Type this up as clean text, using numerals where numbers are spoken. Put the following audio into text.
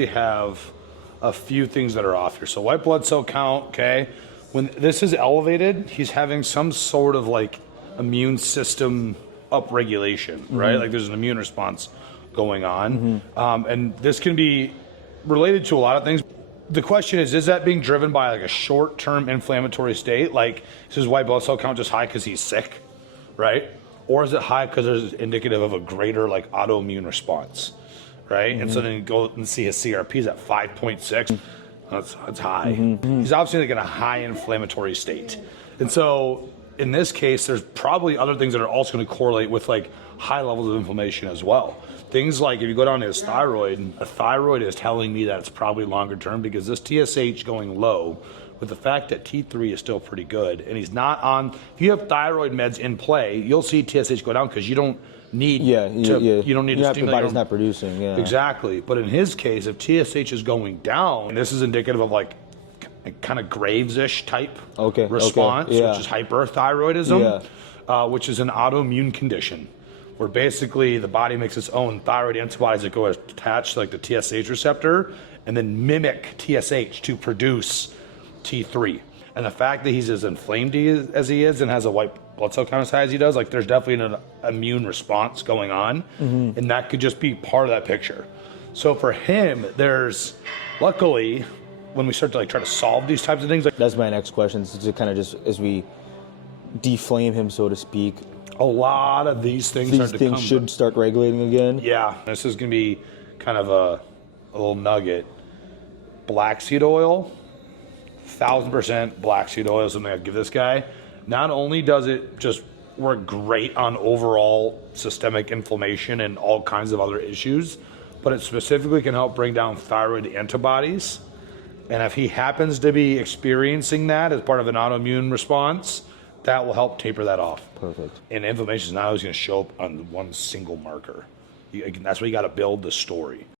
We have a few things that are off here. So white blood cell count, okay? When this is elevated, he's having some sort of like immune system upregulation, right? Like there's an immune response going on. And this can be related to a lot of things. The question is that being driven by like a short-term inflammatory state? Like, is his white blood cell count just high because he's sick, right? Or is it high because it's indicative of a greater like autoimmune response, right? And so then you go and see his CRP is at 5.6. That's high. He's obviously like in a high inflammatory state. And so in this case, there's probably other things that are also going to correlate with like high levels of inflammation as well. Things like if you go down to his thyroid, the thyroid is telling me that it's probably longer term because this TSH going low with the fact that T3 is still pretty good and he's not on, if you have thyroid meds in play, you'll see TSH go down because you don't need you don't need to stimulate. Your body's not producing, Exactly. But in his case, if TSH is going down, this is indicative of like kind of Graves-ish type response, which is hyperthyroidism, which is an autoimmune condition where basically the body makes its own thyroid antibodies that go attached to like the TSH receptor and then mimic TSH to produce T3. And the fact that he's as inflamed as he is and has a white blood cell count as high as he does, like there's definitely an immune response going on, and that could just be part of that picture. So for him, there's luckily when we start to like try to solve these types of things, like that's my next question. So to kind of just as we deflame him, so to speak, a lot of these things should start regulating again. Yeah, this is going to be kind of a little nugget. Black seed oil, 1000% black seed oil is something I'd give this guy. Not only does it just work great on overall systemic inflammation and all kinds of other issues, but it specifically can help bring down thyroid antibodies. And if he happens to be experiencing that as part of an autoimmune response, that will help taper that off. Perfect. And inflammation is not always going to show up on one single marker. That's why you got to build the story.